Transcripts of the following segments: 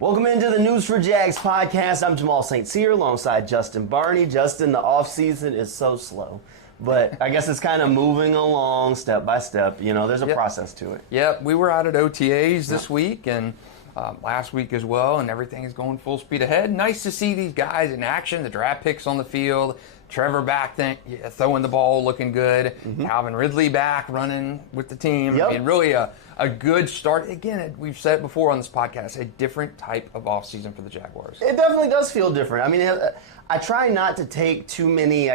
Welcome into the News4Jags podcast. I'm Jamal St. Cyr alongside Justin Barney. Justin, the offseason is so slow, but I guess it's kind of moving along step by step. You know, there's a process to it. Yep, we were out at OTAs this week and last week as well, and everything is going full speed ahead. Nice to see these guys in action, the draft picks on the field. Trevor back throwing the ball, looking good. Calvin Ridley back running with the team. Yep. I mean, really a good start. Again, we've said it before on this podcast, a different type of offseason for the Jaguars. It definitely does feel different. I mean, I try not to take too many,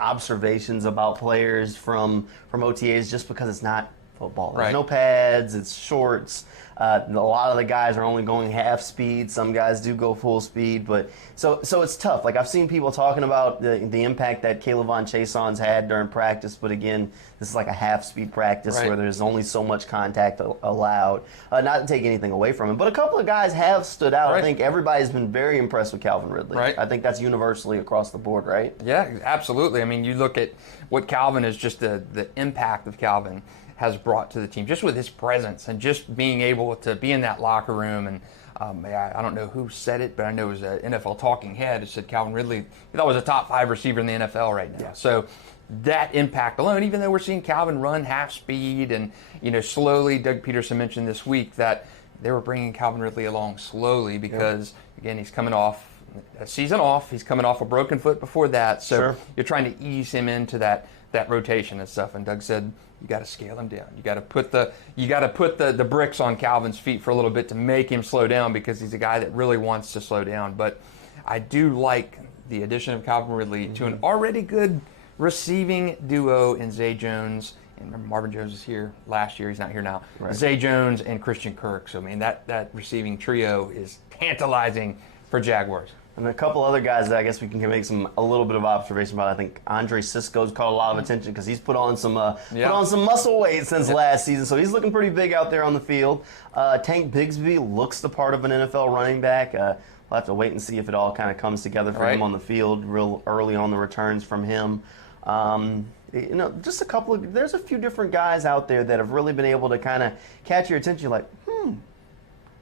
observations about players from OTAs just because it's not football. There's no pads, it's shorts. A lot of the guys are only going half speed. Some guys do go full speed, but so it's tough. Like, I've seen people talking about the impact that Kayvon Chaisson's had during practice, but again, this is like a half speed practice where there's only so much contact allowed. Not to take anything away from him, but a couple of guys have stood out. I think everybody's been very impressed with Calvin Ridley. I think that's universally across the board, right? Yeah, absolutely. I mean, you look at what Calvin is, just the impact of Calvin has brought to the team, just with his presence and just being able to be in that locker room. And I don't know who said it, but I know it was an NFL talking head. It said Calvin Ridley, he thought was a top 5 receiver in the NFL right now. So that impact alone, even though we're seeing Calvin run half speed and, slowly, Doug Peterson mentioned this week that they were bringing Calvin Ridley along slowly because, again, he's coming off a season off. He's coming off a broken foot before that. So you're trying to ease him into that rotation and stuff. And Doug said, you got to scale him down. You got to put the bricks on Calvin's feet for a little bit to make him slow down, because he's a guy that really wants to slow down. But I do like the addition of Calvin Ridley to an already good receiving duo in Zay Jones. And remember, Marvin Jones was here last year. He's not here now. Zay Jones and Christian Kirk. So, I mean, that receiving trio is tantalizing for Jaguars. And a couple other guys that I guess we can make a little bit of observation about. I think Andre Sisco's caught a lot of attention because he's put on some muscle weight since last season, so he's looking pretty big out there on the field. Tank Bigsby looks the part of an NFL running back. We'll have to wait and see if it all kind of comes together for him on the field real early on the returns from him. Just there's a few different guys out there that have really been able to kind of catch your attention. Like,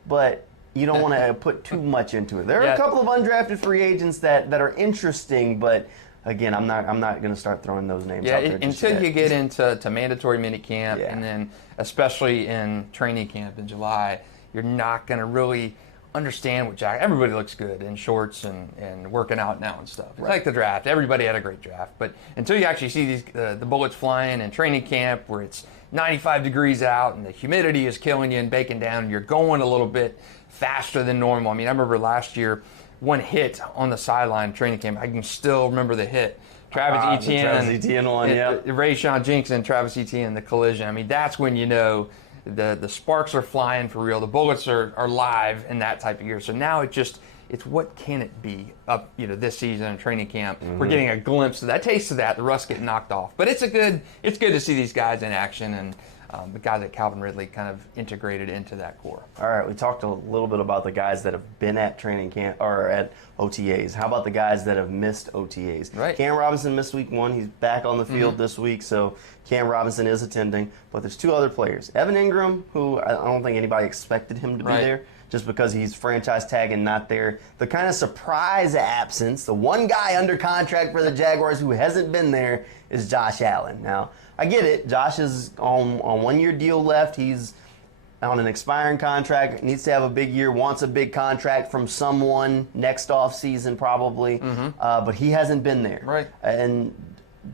but you don't want to put too much into it. There are a couple of undrafted free agents that are interesting, but again, I'm not going to start throwing those names out there until you get into mandatory minicamp, and then especially in training camp in July, you're not going to really understand what everybody looks good in shorts and working out now and stuff. It's like the draft. Everybody had a great draft, but until you actually see these the bullets flying in training camp where it's 95 degrees out and the humidity is killing you and baking down, and you're going a little bit faster than normal. I mean, I remember last year, one hit on the sideline training camp. I can still remember the hit. Travis Etienne one, Rayshon Jenkins and Travis Etienne, the collision. I mean, that's when you know the sparks are flying for real. The bullets are live in that type of year. So now it's what can it be up this season in training camp. We're getting a glimpse of that, taste of that. The rust getting knocked off, but it's good to see these guys in action, and the guys that Calvin Ridley kind of integrated into that core. All right, we talked a little bit about the guys that have been at training camp or at OTAs. How about the guys that have missed OTAs? Cam Robinson missed week 1. He's back on the field this week, so Cam Robinson is attending. But there's 2 other players. Evan Ingram, who I don't think anybody expected him to be there, just because he's franchise tag and not there. The kind of surprise absence, the one guy under contract for the Jaguars who hasn't been there, is Josh Allen. Now, I get it. Josh is on 1-year deal left. He's on an expiring contract, needs to have a big year, wants a big contract from someone next off season probably, but he hasn't been there. And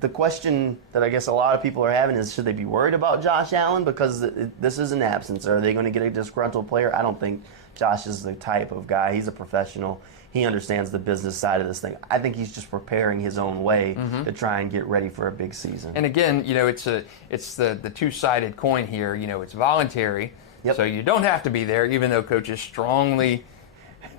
the question that I guess a lot of people are having is, should they be worried about Josh Allen because this is an absence? Are they going to get a disgruntled player? I don't think Josh is the type of guy. He's a professional. He understands the business side of this thing. I think he's just preparing his own way to try and get ready for a big season. And again, it's the two-sided coin here. It's voluntary, so you don't have to be there, even though coaches strongly,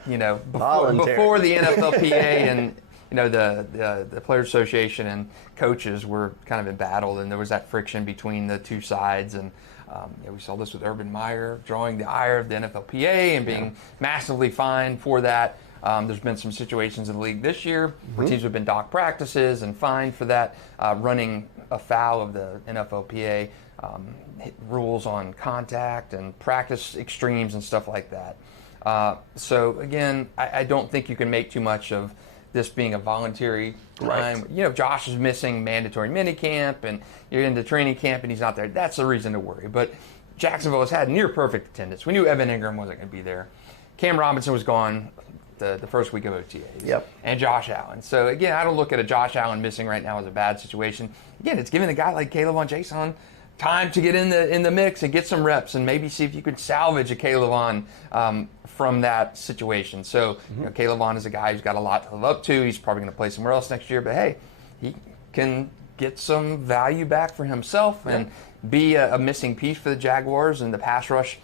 before the NFLPA and the Players Association and coaches were kind of embattled, and there was that friction between the two sides. And we saw this with Urban Meyer drawing the ire of the NFLPA and being massively fined for that. There's been some situations in the league this year where teams have been docked practices and fined for that, running afoul of the NFLPA rules on contact and practice extremes and stuff like that. So again, I don't think you can make too much of this being a voluntary time. Right. Josh is missing mandatory minicamp, and you're into training camp, and he's not there. That's the reason to worry. But Jacksonville has had near perfect attendance. We knew Evan Ingram wasn't going to be there. Cam Robinson was gone the first week of OTAs. Yep. And Josh Allen. So again, I don't look at a Josh Allen missing right now as a bad situation. Again, it's giving a guy like Caleb on Jason time to get in the mix and get some reps and maybe see if you could salvage a Caleb from that situation. So Caleb is a guy who's got a lot to live up to. He's probably going to play somewhere else next year, but hey, he can get some value back for himself and be a missing piece for the Jaguars in the pass rush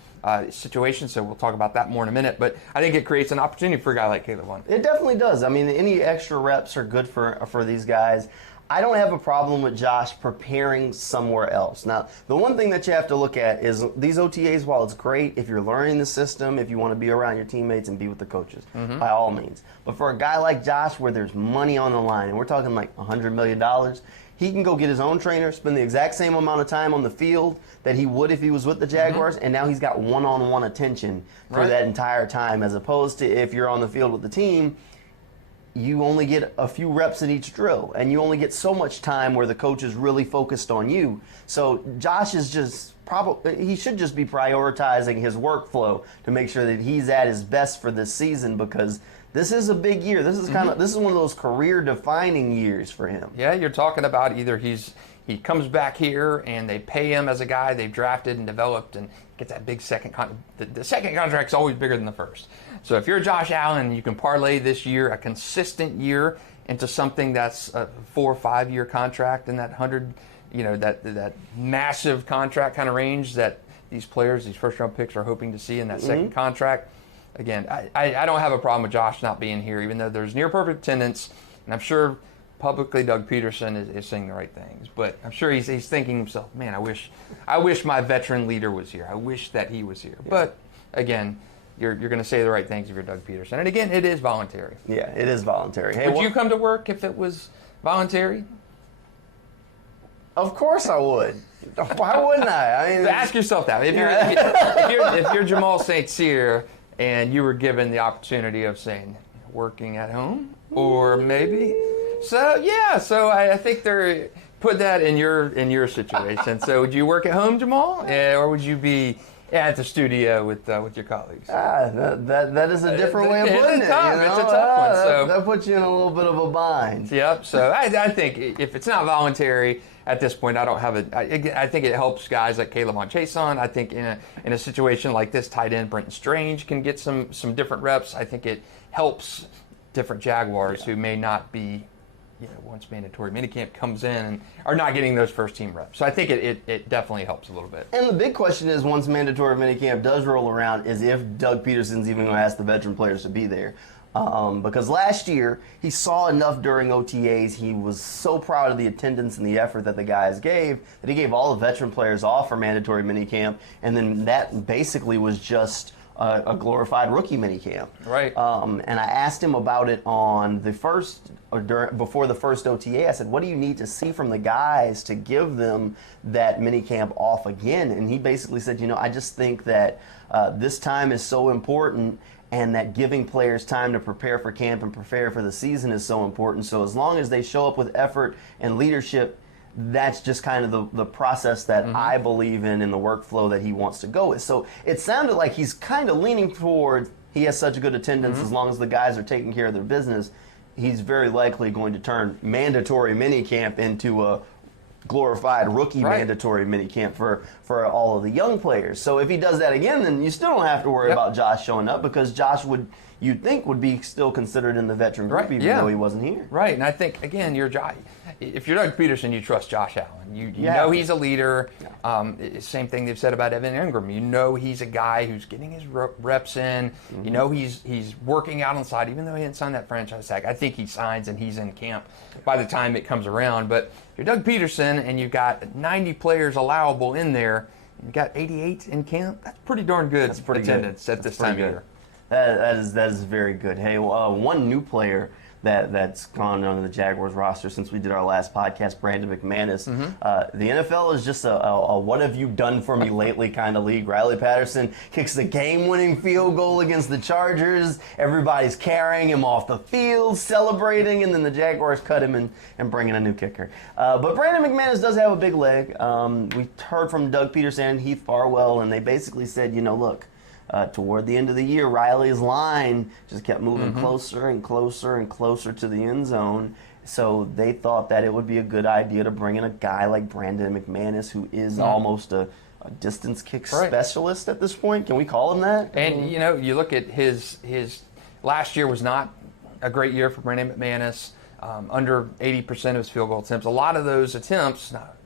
situation. So we'll talk about that more in a minute. But I think it creates an opportunity for a guy like Caleb. It definitely does. I mean, any extra reps are good for these guys. I don't have a problem with Josh preparing somewhere else. Now, the one thing that you have to look at is these OTAs, while it's great if you're learning the system, if you want to be around your teammates and be with the coaches, by all means. But for a guy like Josh where there's money on the line, and we're talking like $100 million, he can go get his own trainer, spend the exact same amount of time on the field that he would if he was with the Jaguars, and now he's got one-on-one attention for that entire time, as opposed to if you're on the field with the team, you only get a few reps in each drill, and you only get so much time where the coach is really focused on you. So Josh is just he should just be prioritizing his workflow to make sure that he's at his best for this season, because this is a big year. This is this is one of those career-defining years for him. Yeah, you're talking about either he comes back here and they pay him as a guy they've drafted and developed and gets that big second contract. The second contract's always bigger than the first. So if you're Josh Allen, you can parlay this year, a consistent year, into something that's a 4 or 5 year contract in that 100, that massive contract kind of range that these players, these first round picks, are hoping to see in that second contract. Again, I don't have a problem with Josh not being here, even though there's near perfect attendance, and I'm sure publicly Doug Peterson is saying the right things, but I'm sure he's thinking to himself, man, I wish my veteran leader was here. I wish that he was here. Yeah. But again, you're going to say the right things if you're Doug Peterson. And again, it is voluntary. Yeah, it is voluntary. Hey, would you come to work if it was voluntary? Of course I would. Why wouldn't I? I mean, so ask yourself that. If you're Jamal St. Cyr and you were given the opportunity of saying working at home, or maybe. So I think they're put that in your situation. So would you work at home, Jamal, or would you be at the studio with your colleagues? That is a different way of putting it. It's a tough one. So that puts you in a little bit of a bind. Yep. So I think if it's not voluntary at this point, I don't have I think it helps guys like Caleb on Chason. I think in a situation like this, tight end Brenton Strange can get some different reps. I think it helps different Jaguars who may not be, once mandatory minicamp comes in and are not getting those first team reps. So I think it definitely helps a little bit. And the big question is, once mandatory minicamp does roll around, is if Doug Peterson's even going to ask the veteran players to be there. Because last year, he saw enough during OTAs. He was so proud of the attendance and the effort that the guys gave that he gave all the veteran players off for mandatory minicamp. And then that basically was just a glorified rookie minicamp. Right. And I asked him about it on the before the first OTA. I said, what do you need to see from the guys to give them that minicamp off again? And he basically said, I just think that this time is so important, and that giving players time to prepare for camp and prepare for the season is so important. So as long as they show up with effort and leadership, that's just kind of the process that I believe in the workflow that he wants to go with. So it sounded like he's kind of leaning toward, he has such a good attendance, as long as the guys are taking care of their business, he's very likely going to turn mandatory minicamp into a glorified rookie mandatory minicamp for all of the young players. So if he does that again, then you still don't have to worry about Josh showing up, because Josh you'd think would be still considered in the veteran group, even though he wasn't here. Right, and I think, again, if you're Doug Peterson, you trust Josh Allen. You know he's a leader. Same thing they've said about Evan Ingram. You know he's a guy who's getting his reps in. You know he's working out on the side, even though he didn't sign that franchise tag. I think he signs and he's in camp by the time it comes around. But if you're Doug Peterson and you've got 90 players allowable in there, you've got 88 in camp, that's pretty darn good attendance at this time of year. That is very good. Hey, one new player that's gone on the Jaguars roster since we did our last podcast, Brandon McManus. The NFL is just a what have you done for me lately kind of league. Riley Patterson kicks the game-winning field goal against the Chargers. Everybody's carrying him off the field, celebrating, and then the Jaguars cut him and bring in a new kicker. But Brandon McManus does have a big leg. We heard from Doug Peterson and Heath Farwell, and they basically said, look, toward the end of the year, Riley's line just kept moving closer and closer and closer to the end zone. So they thought that it would be a good idea to bring in a guy like Brandon McManus, who is almost a distance kick specialist at this point. Can we call him that? And, you look at his last year was not a great year for Brandon McManus. Under 80% of his field goal attempts. A lot of those attempts, not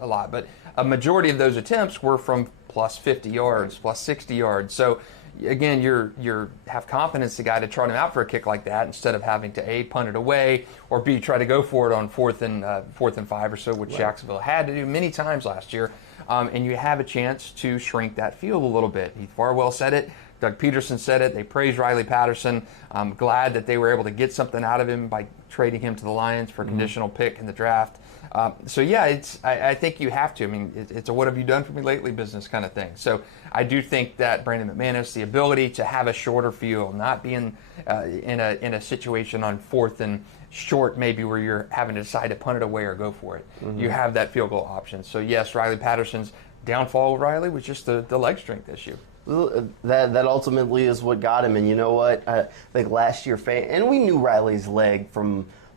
a lot, but a majority of those attempts were from plus 50 yards, plus 60 yards. So again, you're have confidence the guy to trot him out for a kick like that instead of having to A, punt it away, or B, try to go for it on fourth and 5 or so, which Jacksonville had to do many times last year. And you have a chance to shrink that field a little bit. Heath Farwell said it. Doug Peterson said it. They praised Riley Patterson. I'm glad that they were able to get something out of him by trading him to the Lions for a conditional pick in the draft. I think you have to. I mean, it's a what have you done for me lately business kind of thing. So I do think that Brandon McManus, the ability to have a shorter field, not being in a situation on fourth and short maybe where you're having to decide to punt it away or go for it. You have that field goal option. So yes, Riley Patterson's downfall, Riley, was just the leg strength issue. That ultimately is what got him. And you know what? I think last year, and we knew Riley's leg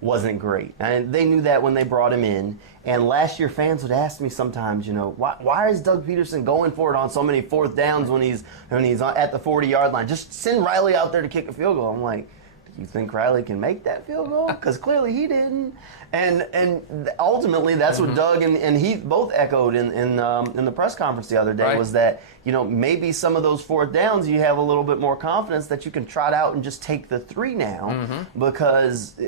wasn't great. And they knew that when they brought him in. And last year, fans would ask me sometimes, why is Doug Peterson going for it on so many fourth downs when he's at the 40-yard line? Just send Riley out there to kick a field goal. I'm like, do you think Riley can make that field goal? Because clearly he didn't. And ultimately, that's what Doug and Heath both echoed in the press conference the other day, was that, maybe some of those fourth downs you have a little bit more confidence that you can trot out and just take the 3 now, because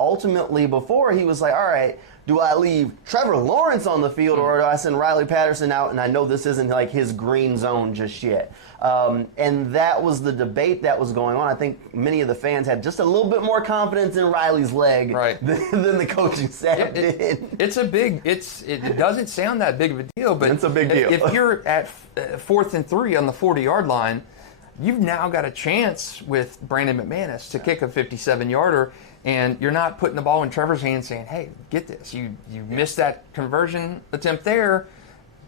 ultimately before he was like, all right, do I leave Trevor Lawrence on the field or do I send Riley Patterson out? And I know this isn't like his green zone just yet. And that was the debate that was going on. I think many of the fans had just a little bit more confidence in Riley's leg than the coaching staff did. It doesn't sound that big of a deal, but it's a big deal. If you're at 4th and 3 on the 40-yard line, you've now got a chance with Brandon McManus to kick a 57-yarder. And you're not putting the ball in Trevor's hands saying, hey, get this. You missed that conversion attempt there.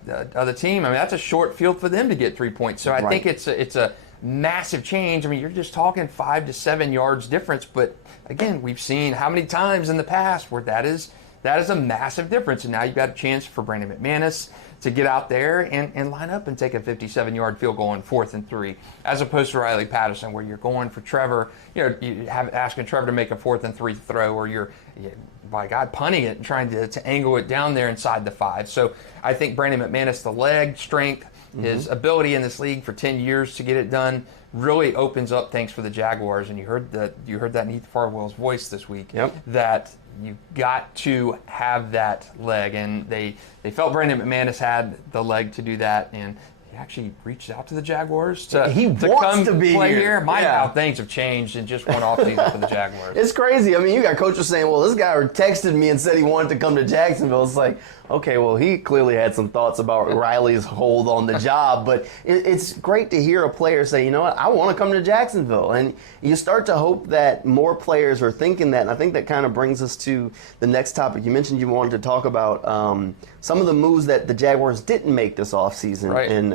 The other team, that's a short field for them to get 3 points. So I think it's a massive change. You're just talking 5 to 7 yards difference. But, again, we've seen how many times in the past where that is a massive difference. And now you've got a chance for Brandon McManus to get out there and line up and take a 57-yard field goal on 4th and 3, as opposed to Riley Patterson, where you're going for Trevor, asking Trevor to make a 4th and 3 throw, or you're, by God, punting it and trying to angle it down there inside the 5. So I think Brandon McManus, the leg strength, his ability in this league for 10 years to get it done, really opens up things for the Jaguars. And you heard that in Heath Farwell's voice this week, that you got to have that leg, and they felt Brandon McManus had the leg to do that, and he actually reached out to the Jaguars to come to play here. How things have changed in just one offseason for the Jaguars. It's crazy. You got coaches saying, well, this guy texted me and said he wanted to come to Jacksonville. It's like, okay, well, he clearly had some thoughts about Riley's hold on the job, but it's great to hear a player say, you know what, I want to come to Jacksonville. And you start to hope that more players are thinking that, and I think that kind of brings us to the next topic. You mentioned you wanted to talk about some of the moves that the Jaguars didn't make this offseason,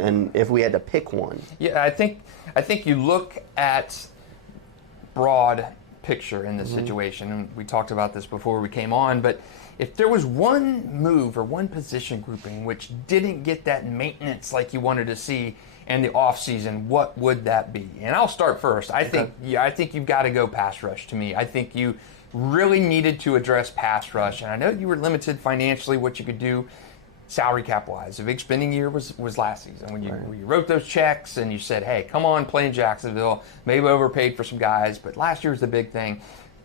and if we had to pick one. Yeah, I think you look at broad picture in this situation, and we talked about this before we came on, but if there was one move or one position grouping which didn't get that maintenance like you wanted to see in the offseason, what would that be? And I'll start first. I think you've got to go pass rush to me. I think you really needed to address pass rush, and I know you were limited financially what you could do salary cap-wise. The big spending year was last season when you wrote those checks and you said, hey, come on, play in Jacksonville. Maybe overpaid for some guys, but last year was the big thing.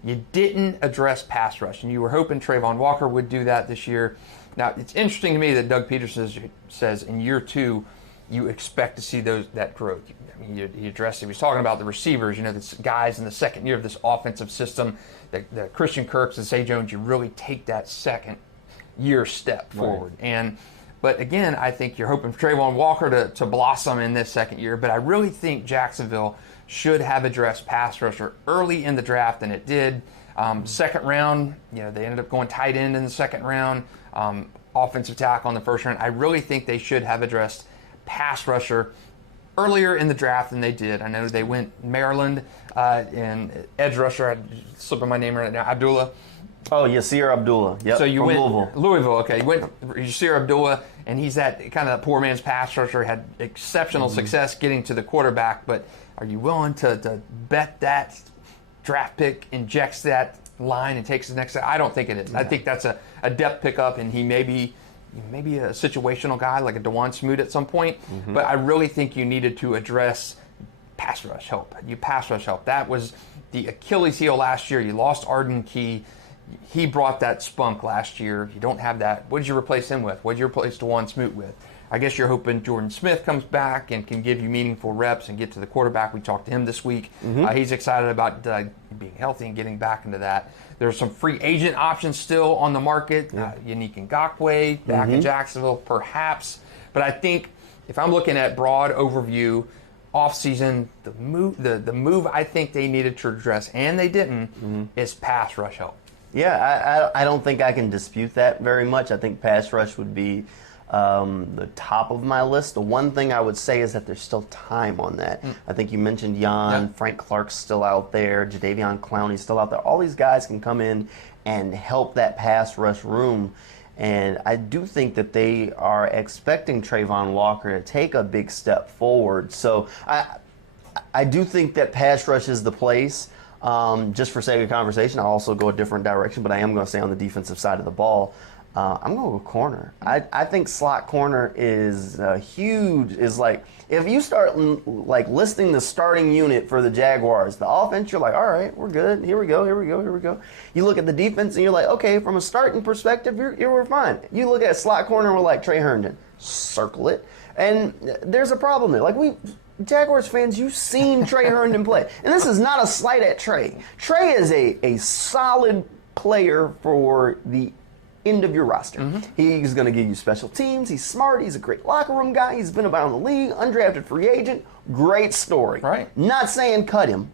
You didn't address pass rush, and you were hoping Trayvon Walker would do that this year. Now, it's interesting to me that Doug Peterson says in year 2, you expect to see that growth. I mean, he addressed it. He was talking about the receivers, the guys in the second year of this offensive system, the Christian Kirks and Zay Jones, you really take that second year step forward. But again, I think you're hoping for Trayvon Walker to blossom in this second year, but I really think Jacksonville should have addressed pass rusher early in the draft, and it did. Second round, they ended up going tight end in the second round, offensive tackle in the first round. I really think they should have addressed pass rusher earlier in the draft than they did. I know they went Maryland and edge rusher, I'm slipping my name right now, Abdullah. Oh, Yasir Abdullah. Yep, so you from went Louisville. Okay, you went Yasir Abdullah, and he's that kind of poor man's pass rusher. Had exceptional success getting to the quarterback. But are you willing to bet that draft pick injects that line and takes the next step? I don't think it is. Yeah. I think that's a depth pickup, and he may be a situational guy like a DeJuan Smoot at some point. But I really think you needed to address pass rush help. Pass rush help. That was the Achilles heel last year. You lost Arden Key. He brought that spunk last year. You don't have that. What did you replace him with? What did you replace DeJuan Smoot with? I guess you're hoping Jordan Smith comes back and can give you meaningful reps and get to the quarterback. We talked to him this week. He's excited about being healthy and getting back into that. There's some free agent options still on the market. Yannick Ngakoue back in Jacksonville, perhaps. But I think if I'm looking at broad overview, offseason, the move I think they needed to address, and they didn't, is pass rush help. Yeah, I don't think I can dispute that very much. I think pass rush would be the top of my list. The one thing I would say is that there's still time on that. I think you mentioned Jan, Frank Clark's still out there, Jadeveon Clowney's still out there. All these guys can come in and help that pass rush room. And I do think that they are expecting Trayvon Walker to take a big step forward. So I do think that pass rush is the place. Just for sake of conversation, I'll also go a different direction, but I am going to stay on the defensive side of the ball. I'm going to go corner. I think slot corner is huge. Is like, if you start listing the starting unit for the Jaguars, the offense, you're like, all right, we're good. Here we go. You look at the defense and you're like, okay, from a starting perspective, we're fine. You look at slot corner, we're like Trey Herndon, circle it. And there's a problem there. Jaguars fans, you've seen Trey Herndon play. And this is not a slight at Trey. Trey is a solid player for the end of your roster. He's going to give you special teams. He's smart. He's a great locker room guy. He's been about in the league, undrafted free agent. Great story. Right. Not saying cut him.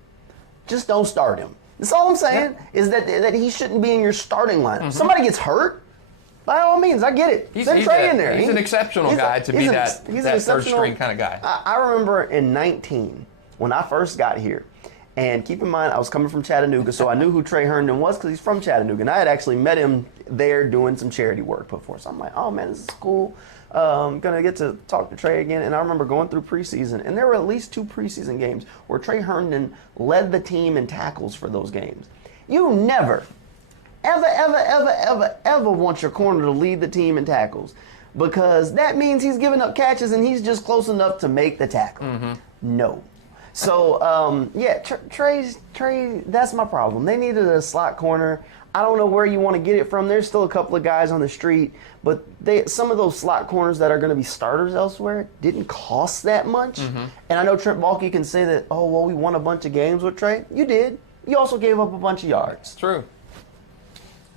Just don't start him. That's all I'm saying is that he shouldn't be in your starting lineup. Somebody gets hurt, by all means, I get it. Send Trey in there. He's an exceptional guy to be that third string kind of guy. I remember in 19, when I first got here, and keep in mind, I was coming from Chattanooga, so I knew who Trey Herndon was because he's from Chattanooga. And I had actually met him there doing some charity work before. So I'm like, oh, man, this is cool. Going to get to talk to Trey again. And I remember going through preseason, and there were at least 2 preseason games where Trey Herndon led the team in tackles for those games. You never, ever want your corner to lead the team in tackles, because that means he's giving up catches and he's just close enough to make the tackle. No. So, Trey, that's my problem. They needed a slot corner. I don't know where you want to get it from. There's still a couple of guys on the street, but some of those slot corners that are going to be starters elsewhere didn't cost that much. And I know Trent Baalke can say that, oh, well, we won a bunch of games with Trey. You did. You also gave up a bunch of yards. True.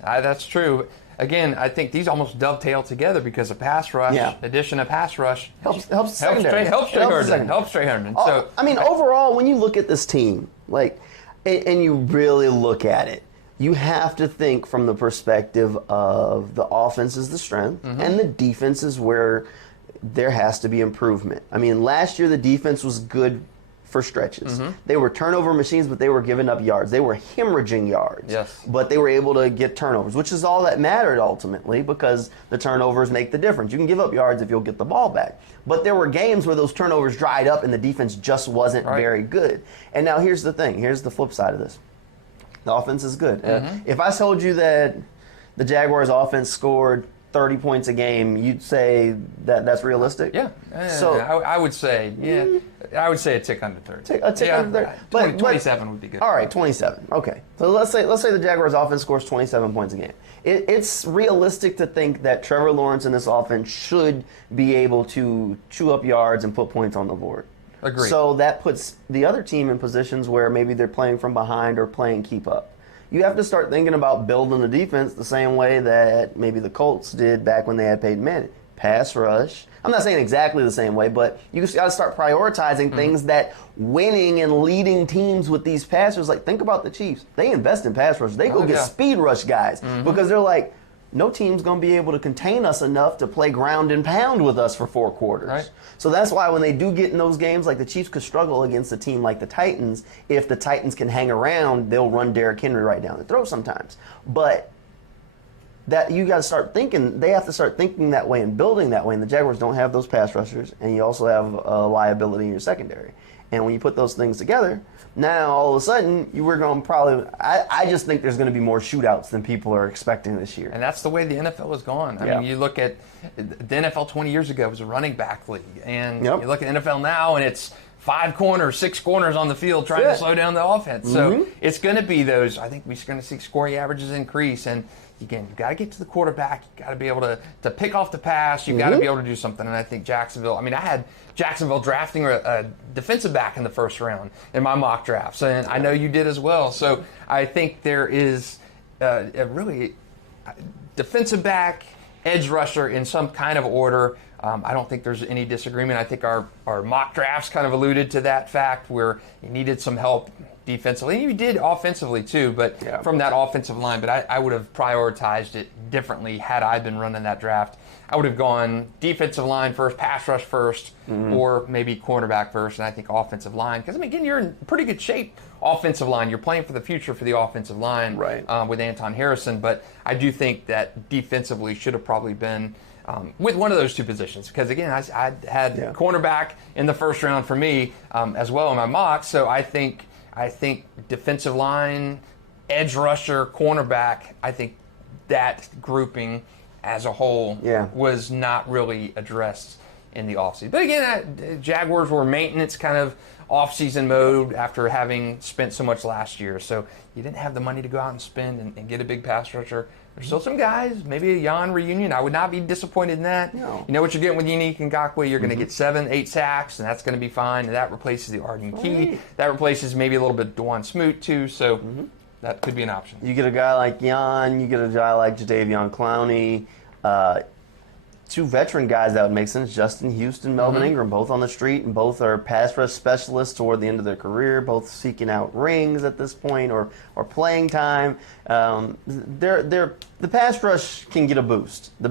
That's true. Again, I think these almost dovetail together because of pass rush, addition of pass rush helps secondary. Helps Trey Herndon. So, I mean, overall, when you look at this team, and you really look at it, you have to think from the perspective of the offense is the strength and the defense is where there has to be improvement. I mean, last year the defense was good for stretches. They were turnover machines, but they were giving up yards. They were hemorrhaging yards. Yes. But they were able to get turnovers, which is all that mattered ultimately, because the turnovers make the difference. You can give up yards if you'll get the ball back. But there were games where those turnovers dried up and the defense just wasn't very good. And now here's the thing. Here's the flip side of this. The offense is good. If I told you that the Jaguars offense scored 30 points a game, you'd say that that's realistic? Yeah. So I would say, I would say a tick under 30. A tick under 30. But 27 would be good. All right, 27. Okay. So let's say the Jaguars offense scores 27 points a game. It's realistic to think that Trevor Lawrence and this offense should be able to chew up yards and put points on the board. Agreed. So that puts the other team in positions where maybe they're playing from behind or playing keep up. You have to start thinking about building the defense the same way that maybe the Colts did back when they had Peyton Manning. Pass rush. I'm not saying exactly the same way, but you just got to start prioritizing things that winning and leading teams with these passers. Like, think about the Chiefs. They invest in pass rush. They go get speed rush guys because they're like, no team's going to be able to contain us enough to play ground and pound with us for 4 quarters. Right. So that's why when they do get in those games, like the Chiefs could struggle against a team like the Titans. If the Titans can hang around, they'll run Derrick Henry right down the throat sometimes. But that you got to start thinking, they have to start thinking that way and building that way. And the Jaguars don't have those pass rushers, and you also have a liability in your secondary. And when you put those things together, now all of a sudden we're going to probably. I just think there's going to be more shootouts than people are expecting this year. And that's the way the NFL has gone. I mean, you look at the NFL 20 years ago was a running back league, and you look at the NFL now, and it's 5 corners, 6 corners on the field trying to slow down the offense. So it's going to be those. I think we're going to see scoring averages increase, and again, you've got to get to the quarterback. You've got to be able to pick off the pass. You've got to be able to do something. And I think Jacksonville, I mean, I had Jacksonville drafting a defensive back in the first round in my mock drafts, and I know you did as well. So I think there is a really defensive back, edge rusher in some kind of order. I don't think there's any disagreement. I think our mock drafts kind of alluded to that fact where you needed some help defensively. You did offensively too, but from that offensive line. But I would have prioritized it differently had I been running that draft. I would have gone defensive line first, pass rush first, or maybe cornerback first, and I think offensive line. Because, I mean, again, you're in pretty good shape offensive line. You're playing for the future for the offensive line with Anton Harrison. But I do think that defensively should have probably been with one of those 2 positions. Because, again, I had cornerback in the first round for me as well in my mock. So I think defensive line, edge rusher, cornerback, I think that grouping as a whole was not really addressed in the offseason. But again, Jaguars were maintenance kind of offseason mode after having spent so much last year. So you didn't have the money to go out and spend and get a big pass rusher. There's still some guys, maybe a Jan reunion. I would not be disappointed in that. No. You know what you're getting with Unique and Ngakoue? You're going to get 7, 8 sacks, and that's going to be fine. And that replaces the Arden Key. That replaces maybe a little bit of Dwan Smoot, too. So that could be an option. You get a guy like Jan, you get a guy like Jadeveon Clowney, 2 veteran guys that would make sense. Justin Houston, Melvin Ingram, both on the street, and both are pass rush specialists toward the end of their career, both seeking out rings at this point or playing time. The pass rush can get a boost. The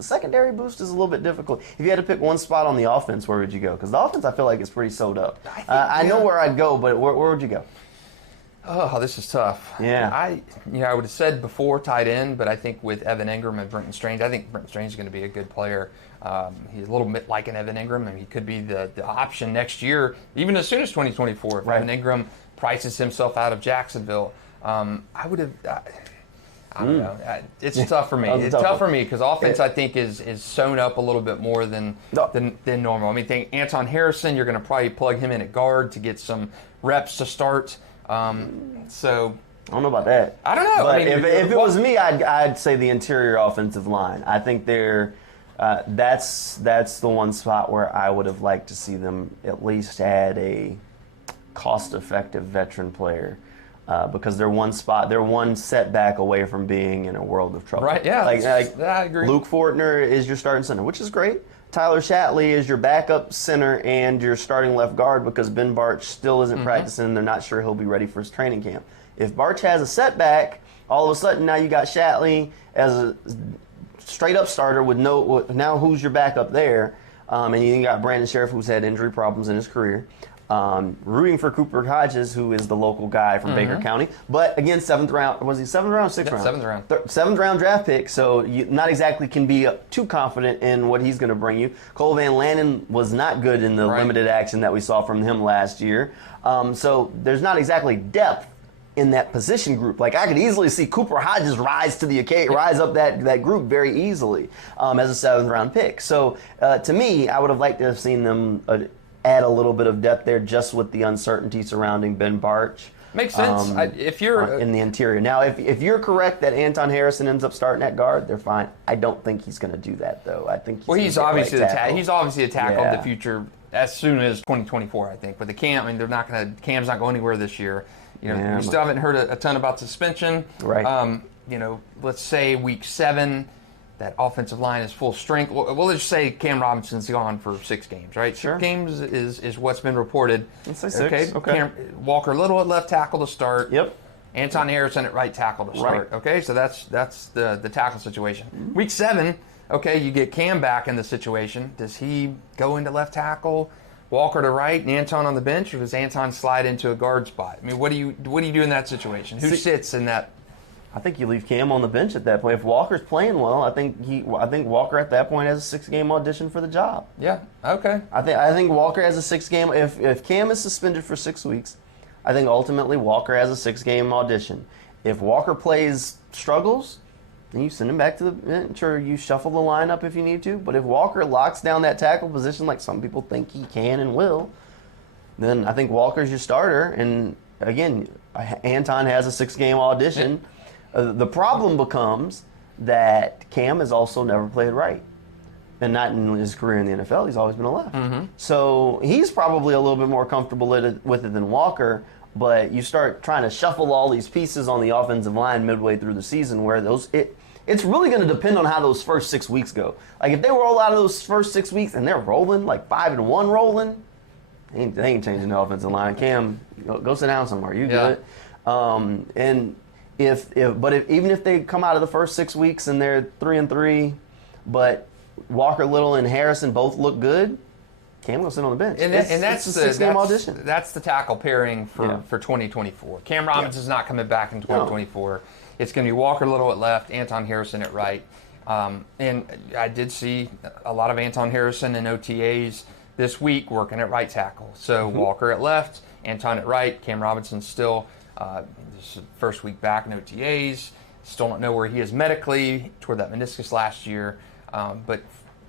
secondary boost is a little bit difficult. If you had to pick one spot on the offense, where would you go? Because the offense, I feel like, is pretty sewed up. I know where I'd go, but where would you go? Oh, this is tough. Yeah. I would have said before tight end, but I think with Evan Ingram and Brenton Strange, I think Brenton Strange is going to be a good player. He's a little bit like an Evan Ingram, and he could be the option next year, even as soon as 2024. If Evan Ingram prices himself out of Jacksonville, I would have. I don't know. It's tough for me. It's tough for me because offense, I think, is sewn up a little bit more than normal. I mean, think Anton Harrison, you're going to probably plug him in at guard to get some reps to start. So I don't know about that. I don't know. But I mean, if it was me, I'd say the interior offensive line. I think that's the one spot where I would have liked to see them at least add a cost-effective veteran player. Because they're one setback away from being in a world of trouble. Right, yeah. I agree. Luke Fortner is your starting center, which is great. Tyler Shatley is your backup center and your starting left guard because Ben Bartch still isn't practicing and they're not sure he'll be ready for his training camp. If Bartch has a setback, all of a sudden now you got Shatley as a straight-up starter with now who's your backup there? And you got Brandon Sheriff, who's had injury problems in his career. Rooting for Cooper Hodges, who is the local guy from Baker County. But again, 7th round. Was he 7th round or 6th round? 7th round. 7th round draft pick, so you not exactly can be too confident in what he's going to bring you. Cole Van Lanen was not good in the limited action that we saw from him last year. So there's not exactly depth in that position group. Like I could easily see Cooper Hodges rise up that group very easily as a 7th round pick. So to me, I would have liked to have seen them add a little bit of depth there, just with the uncertainty surrounding Ben Barch. Makes sense. If you're in the interior. Now, if you're correct that Anton Harrison ends up starting at guard, they're fine. I don't think he's going to do that, though. I think he's obviously a tackle of the future as soon as 2024. I think. But the Cam, I mean, Cam's not going anywhere this year. You know, we still haven't heard a ton about suspension. Right. You know, let's say week 7. That offensive line is full strength. We'll just say Cam Robinson's gone for 6 games, right? Sure. 6 games is what's been reported. Let's say 6. Okay. Walker Little at left tackle to start. Yep. Anton Harrison at right tackle to start. Right. Okay, so that's the tackle situation. Week 7, okay, you get Cam back in the situation. Does he go into left tackle, Walker to right, and Anton on the bench, or does Anton slide into a guard spot? I mean, what do you do in that situation? Who sits in that? I think you leave Cam on the bench at that point. If Walker's playing well, I think Walker at that point has a 6-game audition for the job. Yeah. Okay. I think Walker has a 6-game. If Cam is suspended for 6 weeks, I think ultimately Walker has a 6-game audition. If Walker struggles, then you send him back to the bench, or you shuffle the lineup if you need to. But if Walker locks down that tackle position like some people think he can and will, then I think Walker's your starter. And again, Anton has a 6-game audition. Yeah. The problem becomes that Cam has also never played right. And not in his career in the NFL. He's always been a left. Mm-hmm. So he's probably a little bit more comfortable with it than Walker. But you start trying to shuffle all these pieces on the offensive line midway through the season where it's really going to depend on how those first 6 weeks go. Like if they roll out of those first 6 weeks and they're rolling, like 5-1 rolling, they ain't changing the offensive line. Cam, go sit down somewhere. You good. And even if they come out of the first 6 weeks and they're 3-3, but Walker Little and Harrison both look good, Cam will sit on the bench. And that's the 6-game audition. That's the tackle pairing for 2024. Cam Robinson's not coming back in 2024. No. It's going to be Walker Little at left, Anton Harrison at right. And I did see a lot of Anton Harrison in OTAs this week working at right tackle. So Walker at left, Anton at right, Cam Robinson still this is first week back in OTAs. Still don't know where he is medically. Toward that meniscus last year. But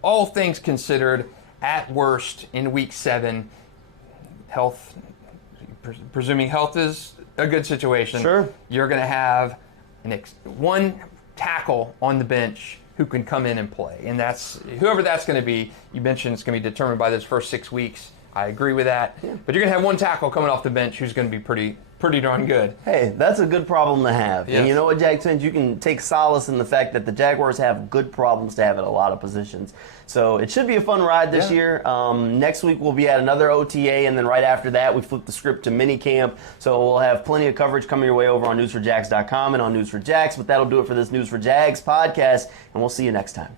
all things considered, at worst in week 7, health, presuming health is a good situation, sure, you're going to have one tackle on the bench who can come in and play. And that's whoever that's going to be. You mentioned it's going to be determined by those first 6 weeks. I agree with that. Yeah. But you're going to have one tackle coming off the bench who's going to be pretty darn good. Hey, that's a good problem to have. Yes. And you know what, Jag Twins? You can take solace in the fact that the Jaguars have good problems to have at a lot of positions. So it should be a fun ride this year. Next week we'll be at another OTA, and then right after that we flip the script to minicamp. So we'll have plenty of coverage coming your way over on News4Jags.com and on News4Jags. But that'll do it for this News4Jags podcast, and we'll see you next time.